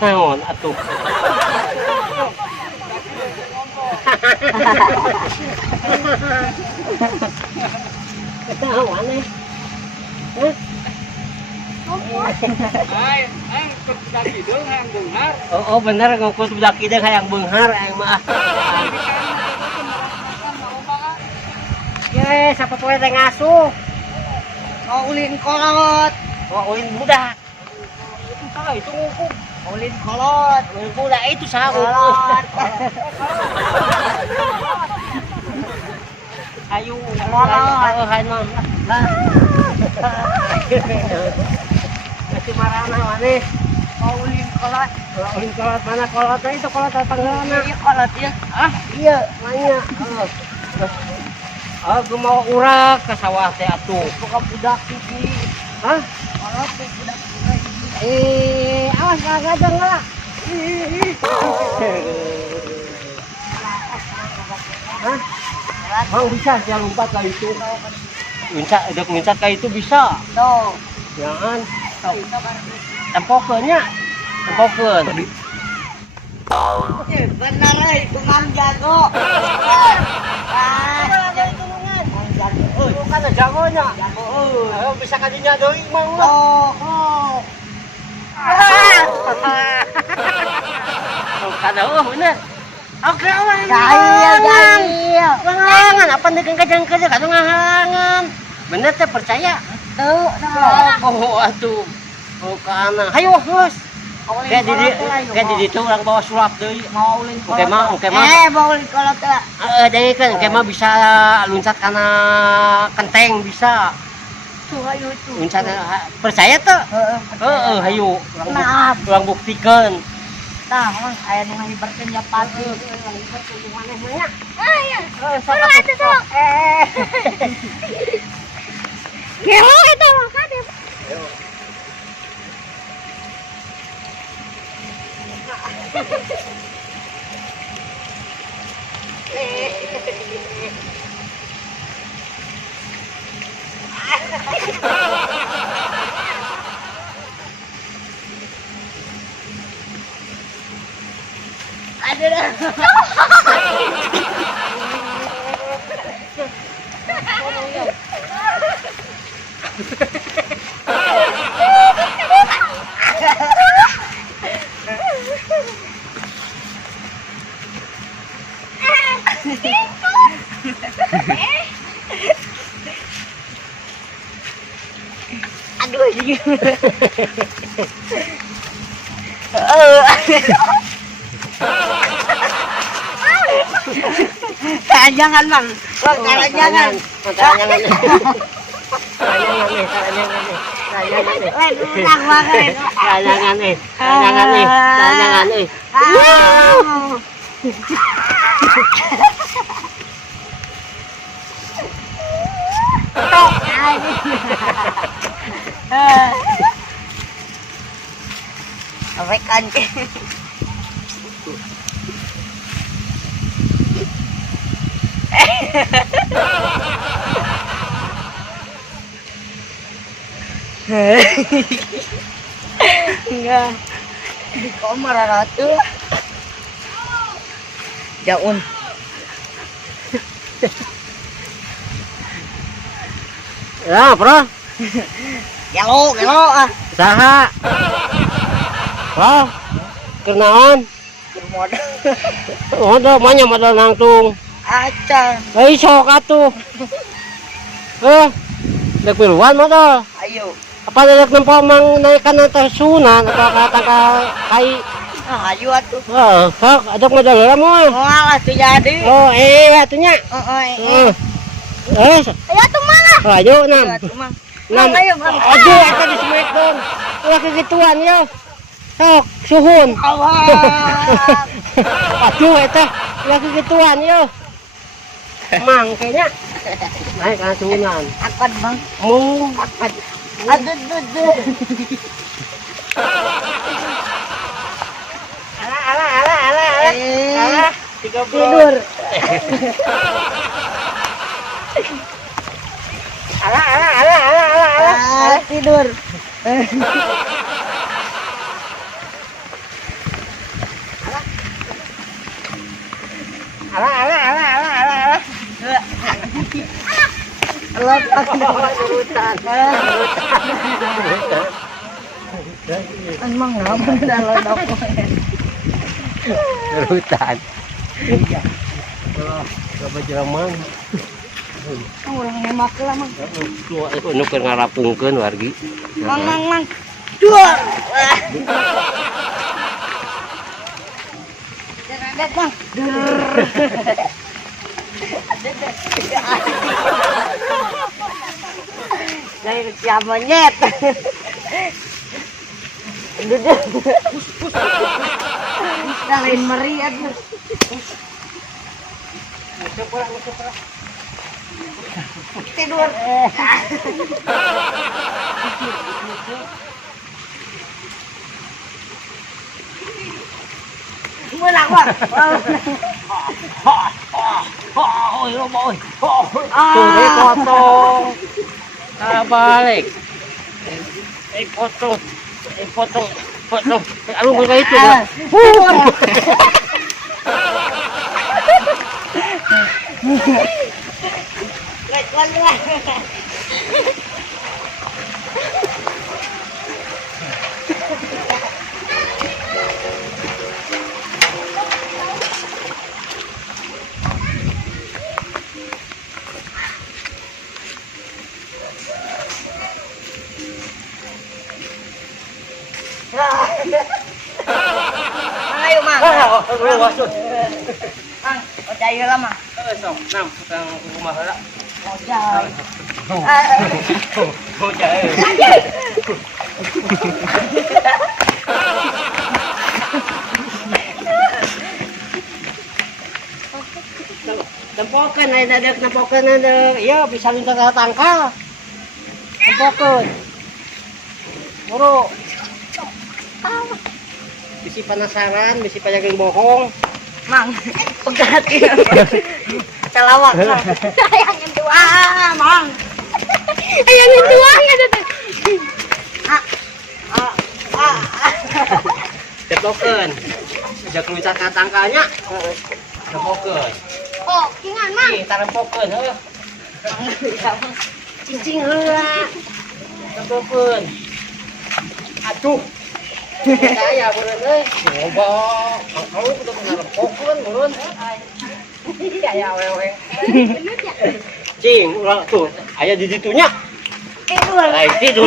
Naon atuh. Tahu aneh. Budak kidul hayang beunghar. Oh bener ngukut budak kidul hayang beunghar aing mah. Ye, siapa poe teh ngasuh. Mau ulin kolot. Oh, ulin budak. Itu salah itu ngukut. Ulin kolot. Ulin budak itu salah. Kolot. Ayo, kolot. Ayo, masih marana mana? Mau ulin kolot. Ulin kolot mana kolotnya itu kolot tanggalana. Iya kolot ya. Ah, iya, nanya. Aku mau urak ke sawah teh atuh. Bukan budak gigi. Hah? Kolot teh budak. Awas gajah ngelak. Hah? Bang bisa jangan lompat lah itu. Mincat kayak itu bisa. Tuh. Jangan. Tempokeunnya. Tempokeun. Benar itu Mang Jago. Bukan jagonya. Ayo bisa kadinya deui Mang. Oh. Kada bener. Oke, Jahil. Ngahalangan apa nih kejang-kejang kada ngahalangan. Bener teh percaya. Tuh. Oh atuh. Oh kana. Hayo geus. Kayak di ditu urang bawa sulap deui. Mau ulin kolot. Oke mah. Mau ulin kolot lah. Dengikeun oke mah bisa luncat kana kenteng bisa. Tuh ayo tuh. Luncat percaya tuh? Heeh, hayo. Urang buktikeun. Tah, Mang, aya nu ngahiberkeun ya pati. Sok atuh sok. Gelo eta makade. Aduh, jangan Bang. Jangan. Awekan. Enggak. Di kamar ratu. Jaun. Ya, Bro. Gelo ah. Saha? Wah. Kenaon? Modal. Modal manya modal nangtung. Acan. Ai sok atuh. Dek piluan modal. Ayo. Apa dek nempo mang naikkan atas sunan atau kata kai. Ah, ayo atuh. Sok adok modal heula moal. Moal atuh jadi. Oh, atunya. Heeh. Ayo tuh Mang. Ayo nam. Atuh Mang. Nam. Ayo Mang. Aduh, eta di smackdown. Ulah kegituan ya. Sok suhun. Allah. Aduh eta ulah kegituan ya. Mang kayaknya. Naik ka sunan. Akad Mang. Akad. Aduh. Alah. Tidur. Alah. tidur. Alah. Emang ngapain dah lodok. Hutan. Iya. Berapa jeramang? Orang ngemak lah mang. Tua itu nu keur ngarapungkeun wargi. Mang. Dua. Dedet mang. Dari siapa monyet? Duduk. Lain meriat. Tidur. Mulak bang. Tuh potong. Balik. Potong. Aduh kayak itu. Ayo mang. Mang, percaya lah mang. Sok, nam, sang rumah heula. Tempokeun aya dadek nempokeun ieu bisa minta tangkal. Tempokeun. Buru. Bisi penasaran, bisi pajageung bohong. Mang, pegat ya. Celawak mang. Ayangin dua, mang. Ayangin dua ya teteh. Tempokeun. Jak minta tangkalnya. Tempokeun. Oh, kingan mang. Ih, tarempokeun heuh. Cincing heula. Tempokeun. Aduh. Saya beureun euy. Coba. Kau kudu ngarempokeun beureun. Aya awewe. Cing, ulah tuh. Aya di ditunya. Tidur. Ai tidur.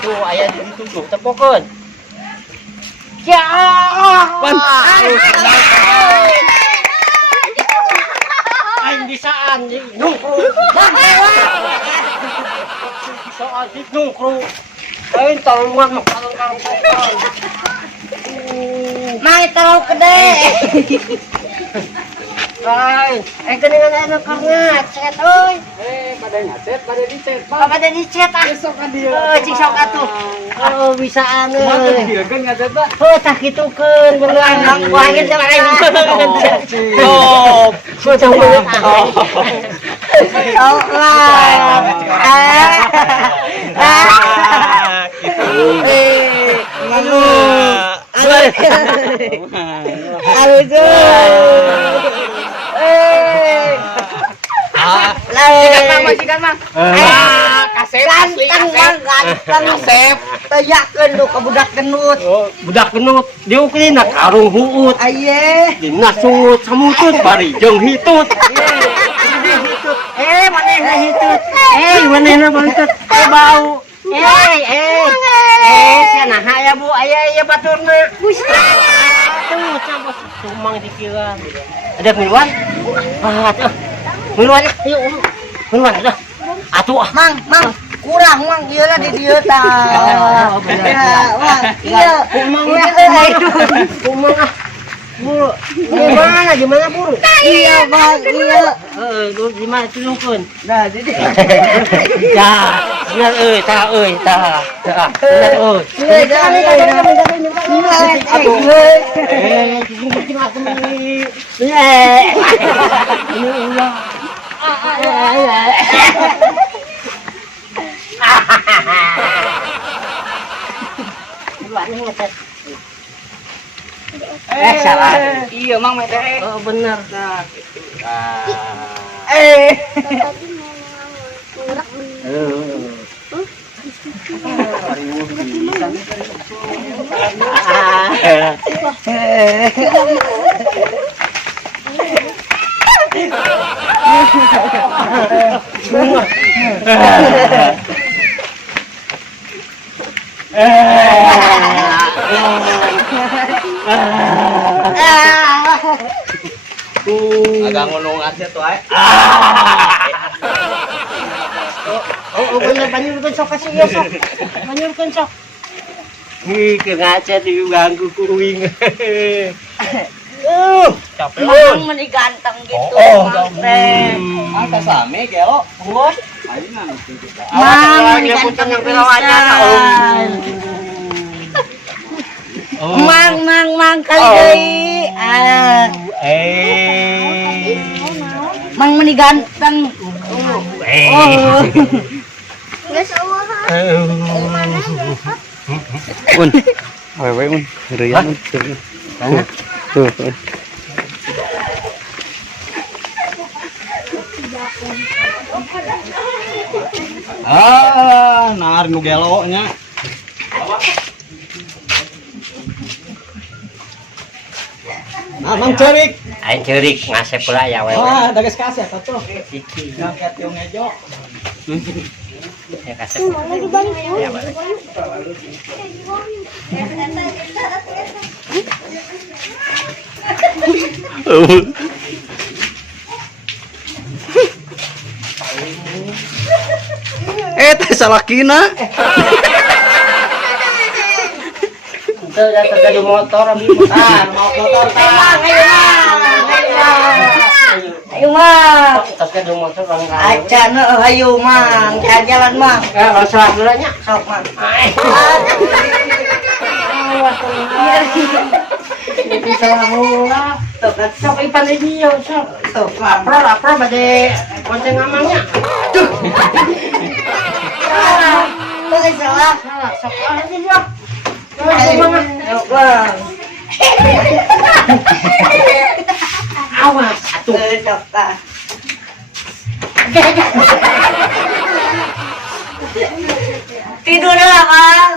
Tuh aya di ditu tuh. Tempokeun. Ya. Pan. Aing bisaan nungkru. Bisaan nungkru. Aing tanggungan makanan karang. Mang terlalu gede. Lain, geningan anak karena cet euy. pada nyacet, pada dicet. Pada dicet ah. Besok kan dia. Cing sok atuh. Oh, bisaan Mana euy. dia kan ngacet dah. Oh, tak kitukeun beneran. Wahid jeung aing. Stop. Gua tahu banget. Oh lah. Manu. Aduh. Majikan mang. Kasep Ganteng mang, ganteng. Kasep. Teyakeun lu ka budak genut. Oh, budak genut. Diukri nak karung huut. Aye. Dina sungut samutut bari jeung hitut. Manehna hitut. Manehna bangket. Bau. Sanaha ya Bu, aya baturna. Tuh, cabos tumang dikira. Ada minuman? Tuh. Minuman, yuk. Minuman dah. Atuh. Mang, kurang mang ieu lah di dieu tah. Iya, Kumang iya. Kumang ah. Bu, gimana buru? Iya, Bang, iya. Lu gimana tunjukkeun? Nah, jadi Ya, bener tah. Bener Miluan ngecet. Salah. Iya, Mang Mete. Oh, bener. Nah. Agak ngunung aja tuh ay. Oh, bener banyurkeun sok kasih ya sok. Banyurkeun sok. Ih, ngaca di ganggu kuring. Capek. Mang meni ganteng gitu. Mang teh. Angka same gelo. Bos. Ayo nang mesti kita. Mang meni ganteng pisan. Mang kali deui. Mang meni ganteng. Un. Awewe un. Rian un. Tuh. Nar nu gelo nya. Mang cerik. Aing ceurik ngasep pula ya wewe. Wah, dages kasih atuh. Iki. Ngangkat yung ngejo. Ya kasep. Ya, balik. Teh salakina. Itu udah terjadi motor abi. Mau motor tah. Ayo Mang. Tas ke motor orang kaya. Acan hayu Mang, jalan Mang. Masalah dulu nya. Sok Mang. Bisa ngomong sok ipan dia sok. Sok Lapar bade konceng amangnya. salah. Sok aja dia. Sok Bang. Awas atuh. Sok tah. Tidur lah Mang.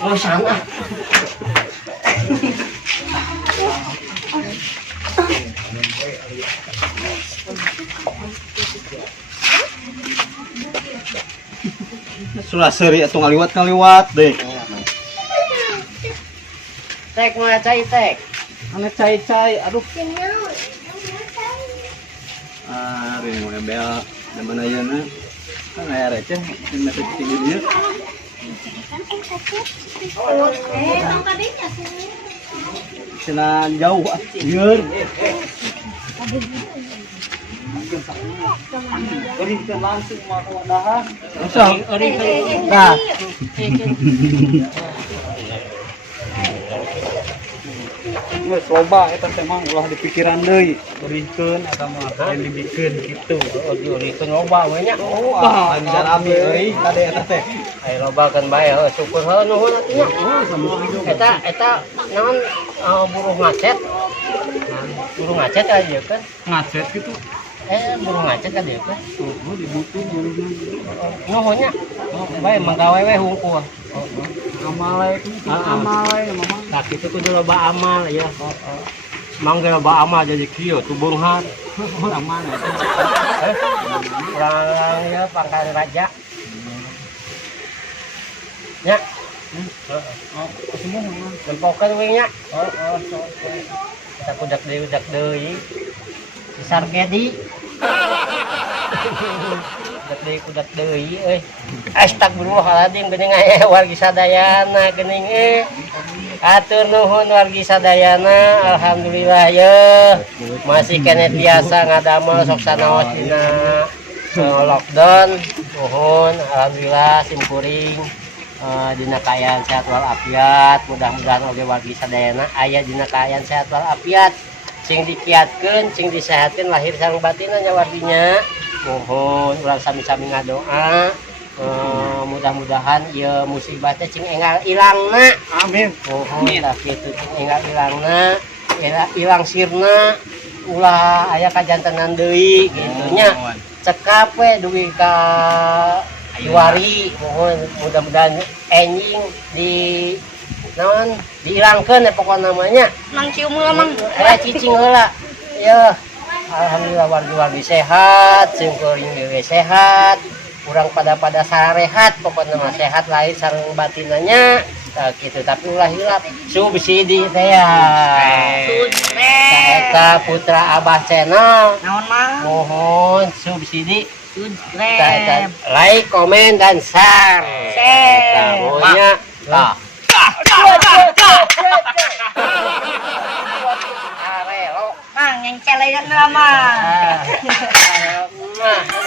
Oh sana. Sulah seri atuh ngaliwat deh. Tek mah cai tek. Ane cai, aduh. Ring mau embel zaman ayeuna. Kan aya receh, masih tinggi dia. Cina jauh lieur. Berikan langsung mah wadahan. Nah. Nggak coba eta teh mah ulah dipikiran deui. Berikan eta mah yang dibikin gitu. Oh diurikeun loba we nya. Wah, anjar ami euy tadi eta teh. Aya lobakeun bae syukur heuh nuhun atuh nya. Eta naon burung ngacet. Burung ngacet aja kan. Ngacet gitu. Burung ngacet kan dia kan. Oh, dibutuh burungnya. Nuhun nya. Bae manggawe we hungkul. Amalek, amalek mama. Tak itu kudu loba amal ya. Mangga loba amal jadi kieu tuh burung har. Orang mana? Orang ya pangkal raja. Ya. Semua mama. Nempokeun we nya. Kita kudak deui. Besar kedi. Kudat deui euy. Astagfirullahaladzim geuning aya wargi sadayana geuning atur nuhun wargi sadayana alhamdulillah ya masih kene biasa ngadamel sok sanaos dina lockdown nuhun alhamdulillah simkuring dina kaayaan sehat walafiat mudah-mudahan oge wargi sadayana aya dina kaayaan sehat walafiat cing dikiatkeun cing disehatkeun lahir sareng batinna nya wardinya mohon urang sami-sami ngadoa mudah-mudahan ieu musibah teh cing enggal ilangna Amin. mohon tah kitu cing enggal ilangna ilang sirna ulah aya kajantenan deui kitu nya cekap we dugi ka Iwari mohon mudah-mudahan enjing di naon dihilangkeun ya pokok namanya Mang cium heula Mang. cicing heula ya alhamdulillah wargi sehat singkuring dewe sehat kurang pada sarehat pokoknya mah sehat lahir sareng batinanya gitu tapi ulah hilap subsidi teh ya saeta putra Abah channel Naon Mang? mohon subsidi Subscribe. like komen dan share tamunya lah Mang yang celedan nama. ah